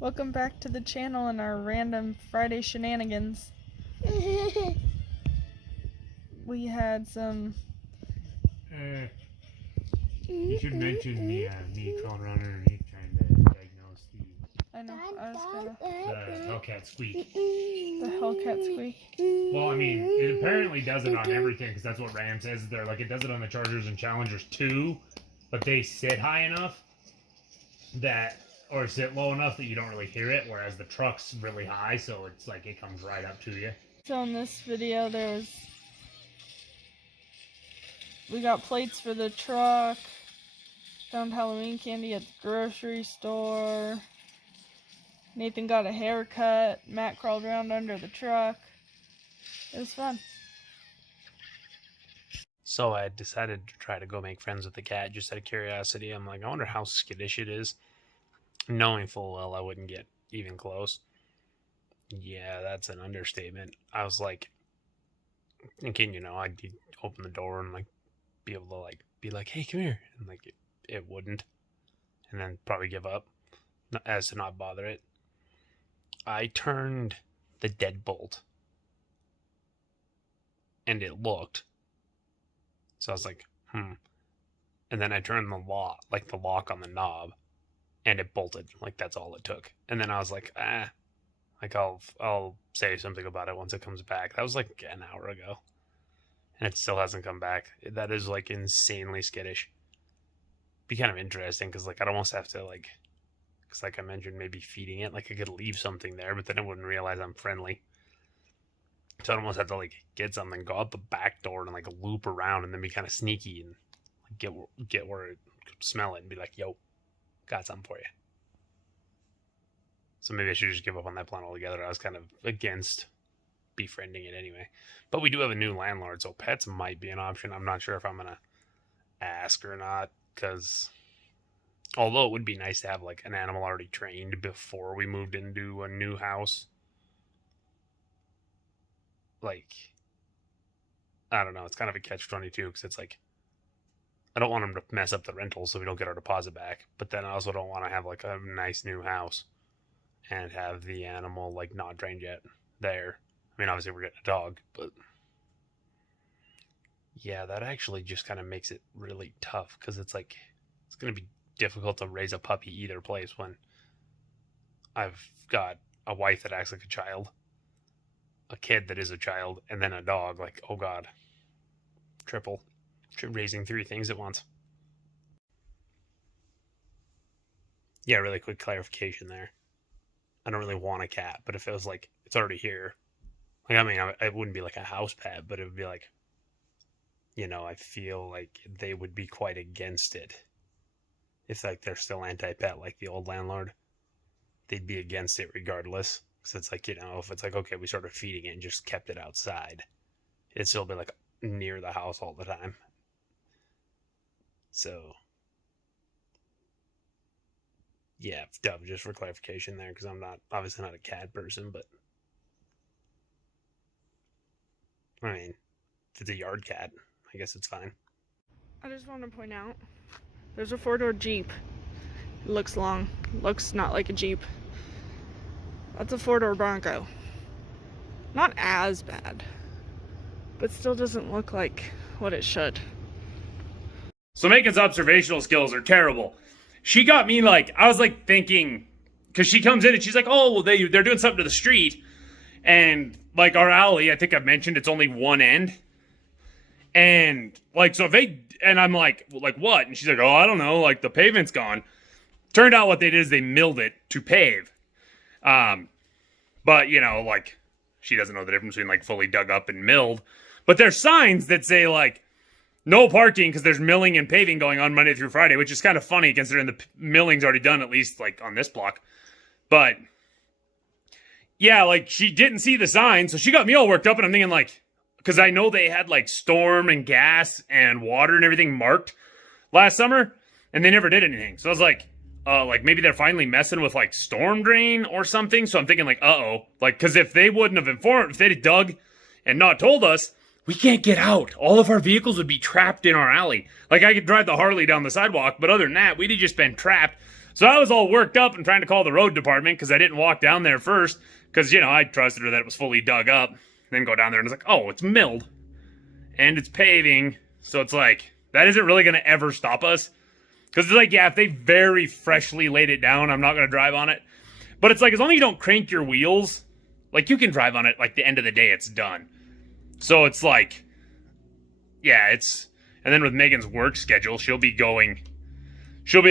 Welcome back to the channel and our random Friday shenanigans. We had some... You should mention the me crawling around underneath trying to diagnose I know, I was gonna... the Hellcat Squeak. The Hellcat Squeak. Well, I mean, it apparently does it on everything, because that's what Ram says there. Like, it does it on the Chargers and Challengers too, but they sit high enough that... or sit low enough that you don't really hear it, whereas the truck's really high, so it's like it comes right up to you. So in this video we got plates for the truck, found Halloween candy at the grocery store, Nathan got a haircut, Matt crawled around under the truck. It was fun. So I decided to try to go make friends with the cat just out of curiosity. I'm like, I wonder how skittish it is. Knowing full well I wouldn't get even close. Yeah, that's an understatement. I was like, thinking, I'd open the door and like be able to be like, hey, come here, and like it wouldn't, and then probably give up as to not bother it. I turned the deadbolt, and it looked. So I was like, and then I turned the lock on the knob. And it bolted. Like, that's all it took. And then I was like, I'll say something about it once it comes back. That was like an hour ago. And it still hasn't come back. That is like insanely skittish. Be kind of interesting because like I'd almost have to because like I mentioned, maybe feeding it. Like I could leave something there, but then it wouldn't realize I'm friendly. So I'd almost have to get something, go out the back door and loop around and then be kind of sneaky and get where it could smell it and be like, yo, got something for you. So maybe I should just give up on that plan altogether. I was kind of against befriending it anyway. But we do have a new landlord, so pets might be an option. I'm not sure if I'm going to ask or not, because although it would be nice to have an animal already trained before we moved into a new house. I don't know. It's kind of a catch-22 because it's I don't want them to mess up the rental so we don't get our deposit back. But then I also don't want to have a nice new house and have the animal not trained yet there. I mean, obviously we're getting a dog, but yeah, that actually just kind of makes it really tough because it's it's going to be difficult to raise a puppy either place when I've got a wife that acts like a child, a kid that is a child, and then a dog. Oh God, triple. Raising 3 things at once. Yeah, really quick clarification there. I don't really want a cat, but if it was it's already here, I mean, it wouldn't be a house pet, but it would be I feel like they would be quite against it. If they're still anti-pet like the old landlord, they'd be against it regardless. Because it's if it's okay, we started feeding it and just kept it outside, it'd still be near the house all the time. So, yeah, just for clarification there, because I'm obviously not a cat person, but I mean, if it's a yard cat, I guess it's fine. I just want to point out, there's a 4-door Jeep. It looks long. Looks not like a Jeep. That's a 4-door Bronco. Not as bad, but still doesn't look like what it should. So Megan's observational skills are terrible. She got me I was thinking, because she comes in and she's like, oh, well, they're doing something to the street. And our alley, I think I've mentioned, it's only one end. And so if they, and I'm like what? And she's like, oh, I don't know, the pavement's gone. Turned out what they did is they milled it to pave. But she doesn't know the difference between fully dug up and milled. But there's signs that say no parking because there's milling and paving going on Monday through Friday, which is kind of funny considering the milling's already done, at least on this block. But yeah, she didn't see the sign, so she got me all worked up, and I'm thinking because I know they had storm and gas and water and everything marked last summer, and they never did anything. So I was maybe they're finally messing with storm drain or something. So I'm thinking uh-oh, because if they wouldn't have informed, if they'd have dug and not told us, we can't get out. All of our vehicles would be trapped in our alley. I could drive the Harley down the sidewalk, but other than that, we'd have just been trapped. So I was all worked up and trying to call the road department because I didn't walk down there first because, you know, I trusted her that it was fully dug up. Then go down there and it's like, oh, it's milled. And it's paving. So it's like, that isn't really going to ever stop us. Because it's like, yeah, if they very freshly laid it down, I'm not going to drive on it. But it's like, as long as you don't crank your wheels, like, you can drive on it, like, the end of the day, it's done. So it's like, yeah, it's... And then with Megan's work schedule, she'll be,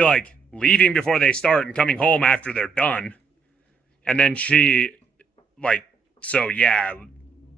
like, leaving before they start and coming home after they're done. And then she, like, so, yeah.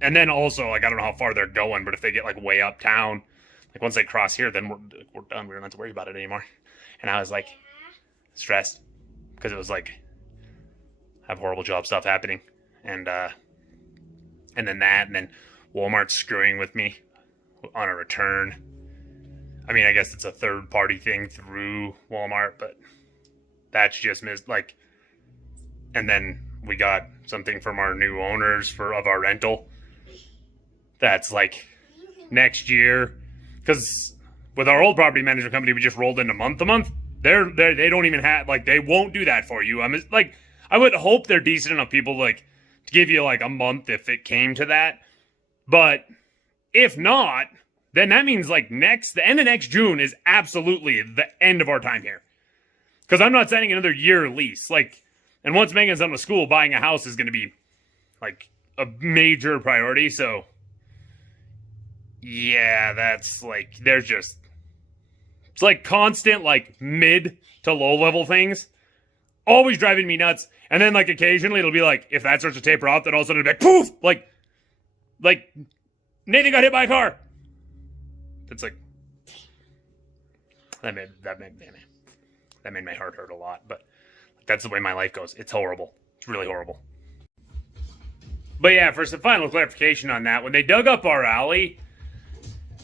And then also, like, I don't know how far they're going, but if they get, like, way uptown, like, once they cross here, then we're done. We don't have to worry about it anymore. And I was, like, stressed. Because it was, like, I have horrible job stuff happening. And then that, and then Walmart's screwing with me on a return. I mean, I guess it's a third-party thing through Walmart, but that's just missed, like... And then we got something from our new owners of our rental. That's, like, next year. Because with our old property management company, we just rolled into month to month. They don't even have, like, they won't do that for you. Like, I would hope they're decent enough people, like, to give you, like, a month if it came to that. But if not, then that means, like, the end of next June is absolutely the end of our time here. Because I'm not signing another year lease. Like, and once Megan's done with school, buying a house is going to be, like, a major priority. So, yeah, that's, like, there's just... It's, like, constant, like, mid to low-level things. Always driving me nuts. And then, like, occasionally it'll be like, if that starts to taper off, then all of a sudden it'll be like, poof! Like, Nathan got hit by a car. It's like, that made my heart hurt a lot. But that's the way my life goes. It's horrible. It's really horrible. But yeah, for some final clarification on that, when they dug up our alley,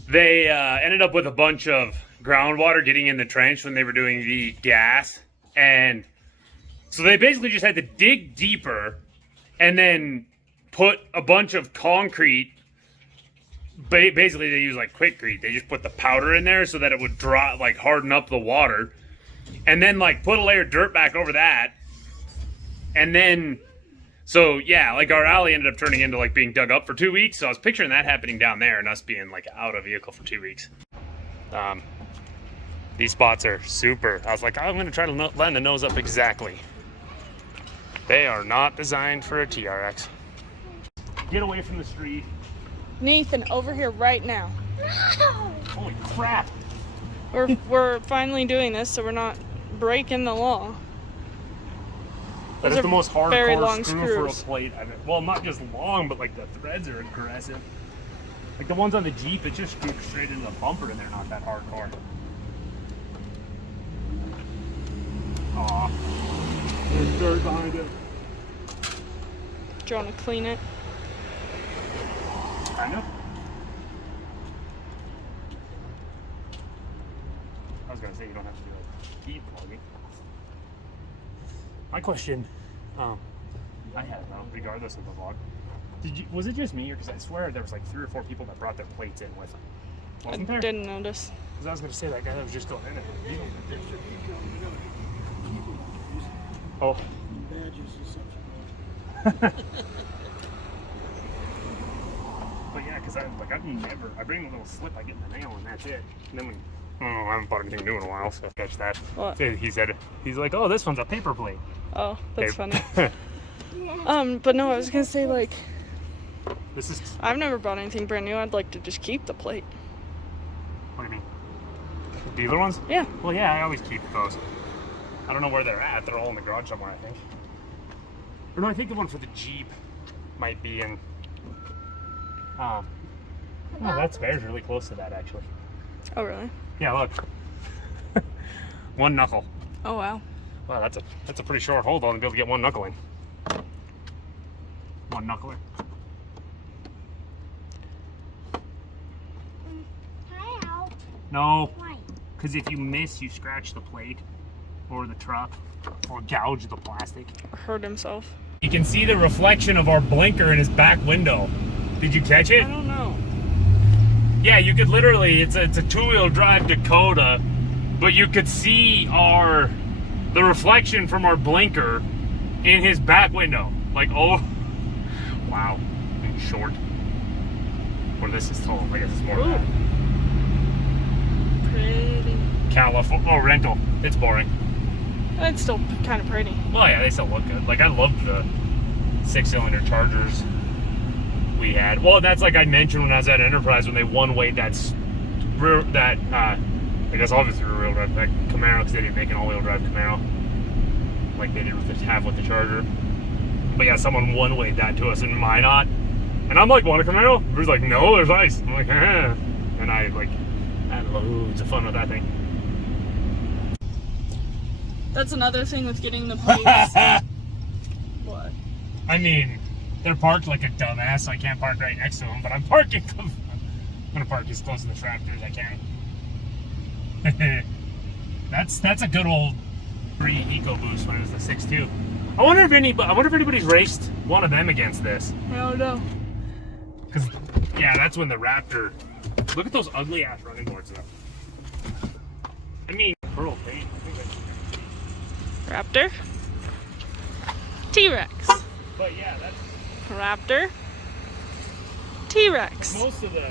they ended up with a bunch of groundwater getting in the trench when they were doing the gas. And so they basically just had to dig deeper and then put a bunch of concrete. Basically, they use, like, quickcrete. They just put the powder in there so that it would draw, like, harden up the water. And then, like, put a layer of dirt back over that. And then, so, yeah, like, our alley ended up turning into, like, being dug up for 2 weeks. So I was picturing that happening down there and us being, like, out of vehicle for 2 weeks. These spots are super. I was like, I'm going to try to line the nose up exactly. They are not designed for a TRX. Get away from the street. Nathan, over here right now. Holy crap. We're finally doing this, so we're not breaking the law. That Those is are the most very long hardcore screw for a screws. plate I've ever. Well, not just long, but, like, the threads are aggressive. Like, the ones on the Jeep, it just screws straight into the bumper, and they're not that hardcore. Aw. There's dirt behind it. Do you want to clean it? Kind of. I was gonna say you don't have to do, like, heat plugging. My question, I have now, regardless of the vlog. Was it just me, or because I swear there was like 3 or 4 people that brought their plates in with them? Wasn't there? Didn't notice. Because I was gonna say that guy that was just going in it. Oh. But yeah, because I bring a little slip, I get in the nail, and that's it. And then I haven't bought anything new in a while, so catch that. What? He's like, oh, this one's a paper plate. Oh, that's Okay. funny. But no, I was gonna say, like, This is. I've never bought anything brand new. I'd like to just keep the plate. What do you mean? The dealer ones? Yeah. Well, yeah, I always keep those. I don't know where they're at. They're all in the garage somewhere, I think. Or no, I think the one for the Jeep might be in. Oh, that spare's really close to that, actually. Oh, really? Yeah, look. One knuckle. Oh, wow. Wow, that's a pretty short hold on to be able to get one knuckle in. One knuckler. How? No, Why? because if you miss, you scratch the plate or the truck or gouge the plastic. Hurt himself. You can see the reflection of our blinker in his back window. Did you catch it? I don't know. Yeah, you could literally, it's a two-wheel drive Dakota, but you could see our the reflection from our blinker in his back window. Like, oh, wow. And short. Or this is tall. I guess it's more than that. Pretty. California. Oh, rental. It's boring. It's still kind of pretty. Well, yeah, they still look good. Like, I loved the 6-cylinder Chargers we had. Well, that's like I mentioned when I was at Enterprise when they one-wayed I guess obviously rear-wheel drive that Camaro, because they didn't make an all-wheel drive Camaro like they did with the Charger. But yeah, someone one-wayed that to us in Minot, and I'm like, want a Camaro? He's like, no, there's ice. I'm like, eh. And I like had loads of fun with that thing. That's another thing with getting the plates. What? I mean, they're parked like a dumbass, so I can't park right next to them, but I'm parking. I'm gonna park as close to the Raptor as I can. That's a good old pre-EcoBoost when it was the 6.2. I wonder if anybody's raced one of them against this. I don't know. Cause yeah, that's when the Raptor. Look at those ugly ass running boards though. I mean, pearl paint. Raptor. T-Rex. But yeah, that's Raptor. T-Rex. most of the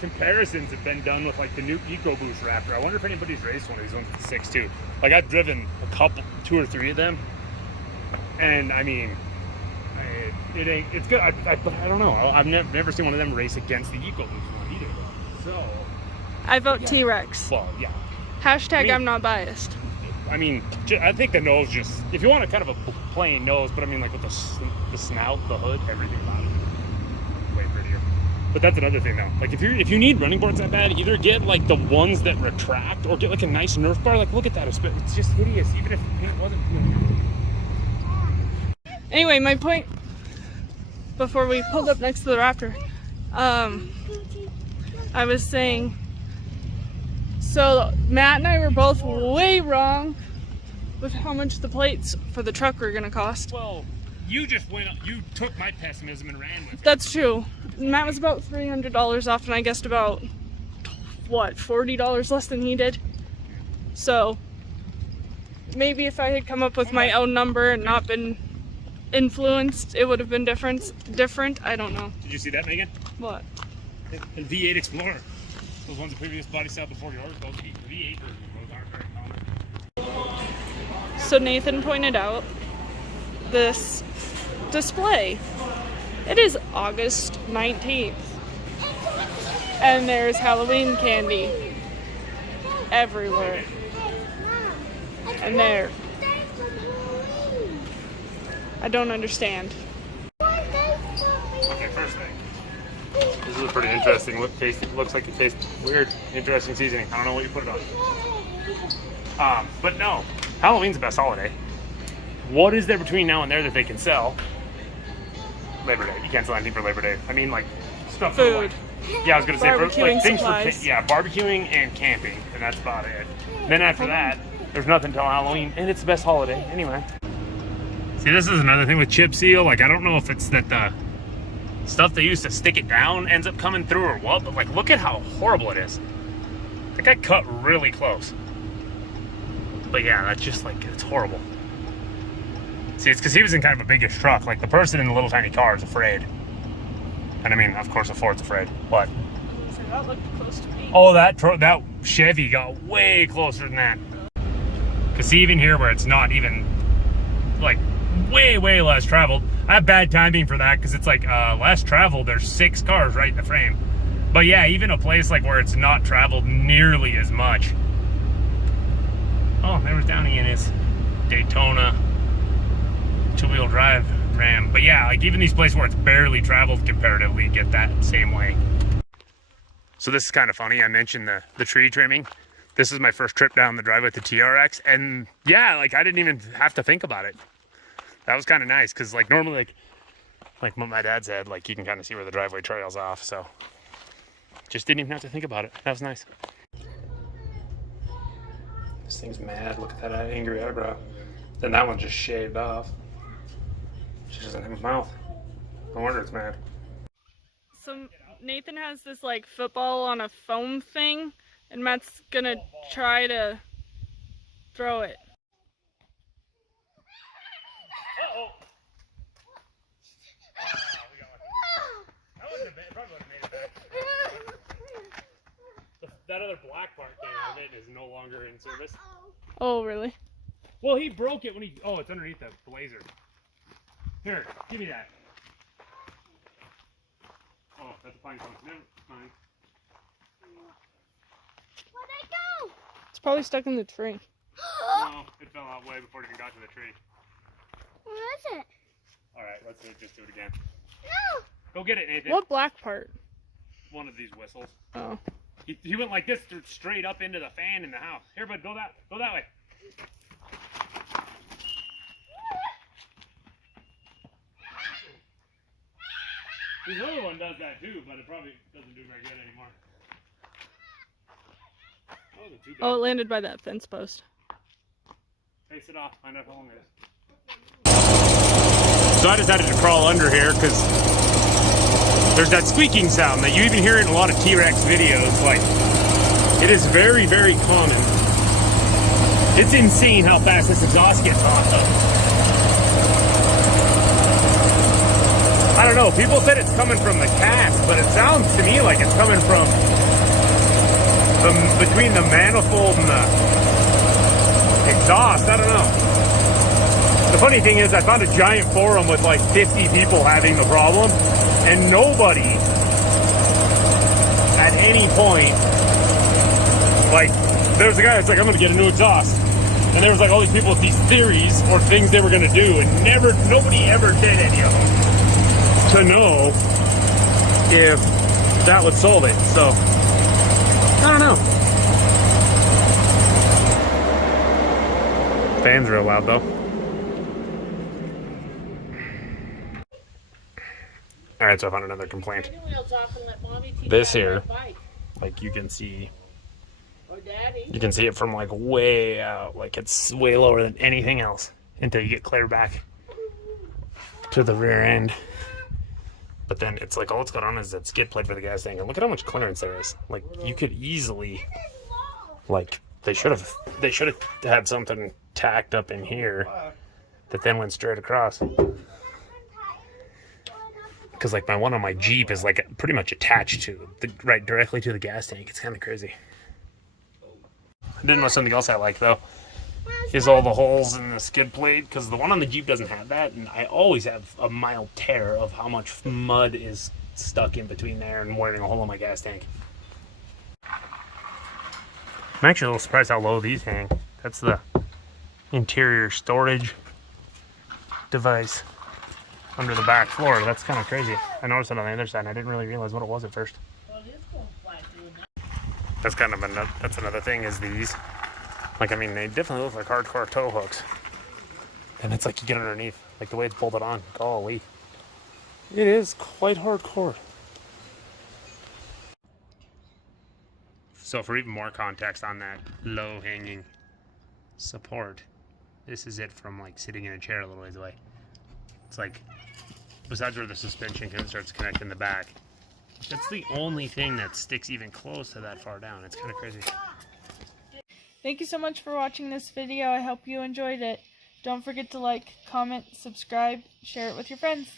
comparisons have been done with like the new EcoBoost Raptor. I wonder if anybody's raced one of these ones with the 6.2. Like I've driven a couple, 2 or 3 of them, and I mean, it's good. But I don't know. I've never seen one of them race against the EcoBoost one either. So I vote T-Rex. well, yeah. Hashtag I mean- I'm not biased. I mean, I think the nose just, if you want a kind of a plain nose, but I mean like with the snout, the hood, everything about it, way prettier. But that's another thing though. Like if you need running boards that bad, either get like the ones that retract or get like a nice Nerf bar. Like look at that, it's just hideous, even if the paint wasn't. Anyway, my point before we pulled up next to the Raptor, I was saying, so Matt and I were both way wrong with how much the plates for the truck were gonna cost. Well, you took my pessimism and ran with it. That's true. Matt was about $300 off, and I guessed about, what, $40 less than he did? So, maybe if I had come up with my own number and not been influenced, it would have been different. I don't know. Did you see that, Megan? What? A V8 Explorer. Those ones the previous body style before yours, those V8 versions, those aren't very common. So Nathan pointed out this display. It is August 19th. And there's Halloween candy everywhere. And there. I don't understand. Okay, first thing. This is a pretty interesting looks like it tastes weird. Interesting seasoning. I don't know what you put it on. But no, Halloween's the best holiday. What is there between now and there that they can sell? Labor Day. You can't sell anything for Labor Day. I mean, like stuff for Food. like, yeah, I was gonna say for Barbecuing like things supplies. for barbecuing and camping, and that's about it. Then after that, there's nothing till Halloween, and it's the best holiday anyway. See, this is another thing with chip seal. Like, I don't know if it's that the stuff they use to stick it down ends up coming through or what, but like, look at how horrible it is. I think I cut really close. But yeah, that's just like, it's horrible. See, it's because he was in kind of a biggish truck. Like, the person in the little tiny car is afraid. And I mean, of course, a Ford's afraid. But So that looked close to me. oh, that Chevy got way closer than that. Because even here where it's not even, like, way less traveled. I have bad timing for that because it's like less traveled. There's 6 cars right in the frame. But yeah, even a place like where it's not traveled nearly as much. Oh, there was Downey in his Daytona 2-wheel drive Ram. But yeah, like even these places where it's barely traveled comparatively get that same way. So this is kind of funny. I mentioned the tree trimming. This is my first trip down the driveway with the TRX, and yeah, like I didn't even have to think about it. That was kind of nice because like normally like what my dad said, like you can kind of see where the driveway trails off, so just didn't even have to think about it. That was nice. This thing's mad. Look at that angry eyebrow. Then that one just shaved off. She doesn't have a mouth. No wonder it's mad. So Nathan has this like football on a foam thing, and Matt's gonna try to throw it. that other black part came out of it and is no longer in service. Oh, really? Well, he broke it when he... Oh, it's underneath the blazer. Here, give me that. Oh, that's a pine cone. Never mind. Where'd I go? It's probably stuck in the tree. No, it fell out way before it even got to the tree. Where is it? Alright, let's just do it again. No. Go get it, Nathan. What black part? One of these whistles. Oh. He went like this straight up into the fan in the house. Here, bud, go that way. The other one does that too, but it probably doesn't do very good anymore. That wasn't too bad. Oh, it landed by that fence post. Face it off, find out how long it is. So I decided to crawl under here because there's that squeaking sound that you even hear it in a lot of TRX videos. Like, it is very, very common. It's insane how fast this exhaust gets hot though. I don't know, people said it's coming from the cast, but it sounds to me like it's coming from between the manifold and the exhaust. I don't know. The funny thing is I found a giant forum with like 50 people having the problem, and nobody at any point, like, there was a guy that's like, I'm gonna get a new exhaust. And there was like all these people with these theories or things they were gonna do, and nobody ever did any of them to know if that would solve it. So I don't know. Fan's real loud though. Alright, so I found another complaint. This here, like you can see it from like way out, like it's way lower than anything else until you get clear back to the rear end. But then it's like all it's got on is that skid plate for the gas tank, and look at how much clearance there is. Like you could easily, like they should have had something tacked up in here that then went straight across. Because like my one on my Jeep is like pretty much attached to right directly to the gas tank. It's kind of crazy. I didn't know something else I like though is all the holes in the skid plate, because the one on the Jeep doesn't have that, and I always have a mild tear of how much mud is stuck in between there and wearing a hole in my gas tank. I'm actually a little surprised how low these hang. That's the interior storage device under the back floor. That's kind of crazy. I noticed it on the other side and I didn't really realize what it was at first. That's kind of another thing is these. Like, I mean, they definitely look like hardcore tow hooks. And it's like you get underneath, like the way it's bolted on. Golly. It is quite hardcore. So for even more context on that low-hanging support, this is it from like sitting in a chair a little ways away. It's like, besides where the suspension starts connecting the back, that's the only thing that sticks even close to that far down. It's kind of crazy. Thank you so much for watching this video. I hope you enjoyed it. Don't forget to like, comment, subscribe, share it with your friends.